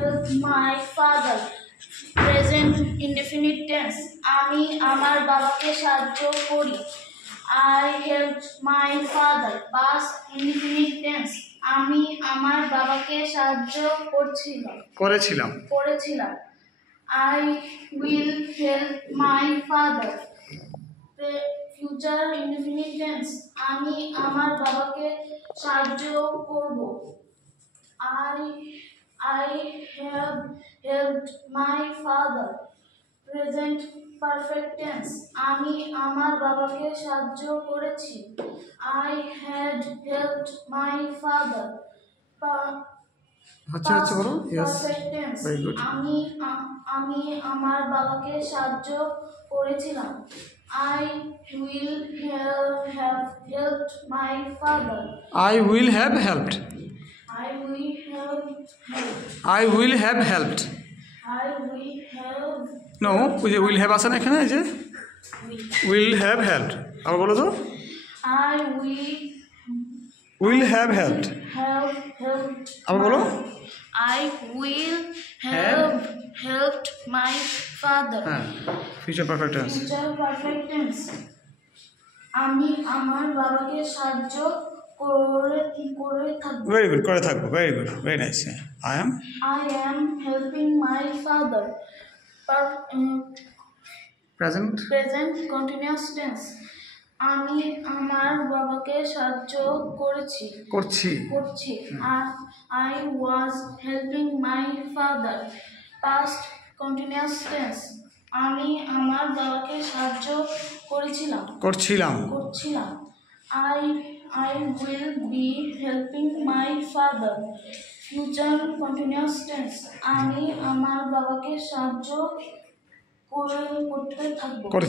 help my father. Present indefinite tense. আমি আমার বাবাকে সাহায্য করি। I helped my father. Past indefinite tense. আমি আমার বাবাকে সাহায্য করেছিলাম। I will help my father. Future indefinite tense. আমি আমার বাবাকে সাহায্য করব। I have helped my father. Present perfect tense. আমি আমার বাবাকে সাহায্য করেছি। I had helped my father. আচ্ছা বলো। Yes. Perfect tense. Very good. আমি আমার বাবাকে সাহায্য করেছিলাম। I will have helped my father. I will have helped. I will have helped. I will have helped. I will have. No, will have আছে না এখানে এই যে will have helped. আবার বলো তো। I will have helped. have helped. আবার বলো। I will have helped my father. হ্যাঁ, future perfect tense. Future perfect tense. আমি আমার বাবাকে সাহায্য করে থাকব। Very good, করে থাকবো। Very good, very nice. I am helping my father. present continuous tense. আমি আমার বাবাকে সাহায্য করছি। I was helping my father. Past continuous tense. আমি আমার বাবাকে সাহায্য করছিলাম। I will be helping my father. Future continuous tense. আমি আমার বাবাকে সাহায্য করতে থাকব। very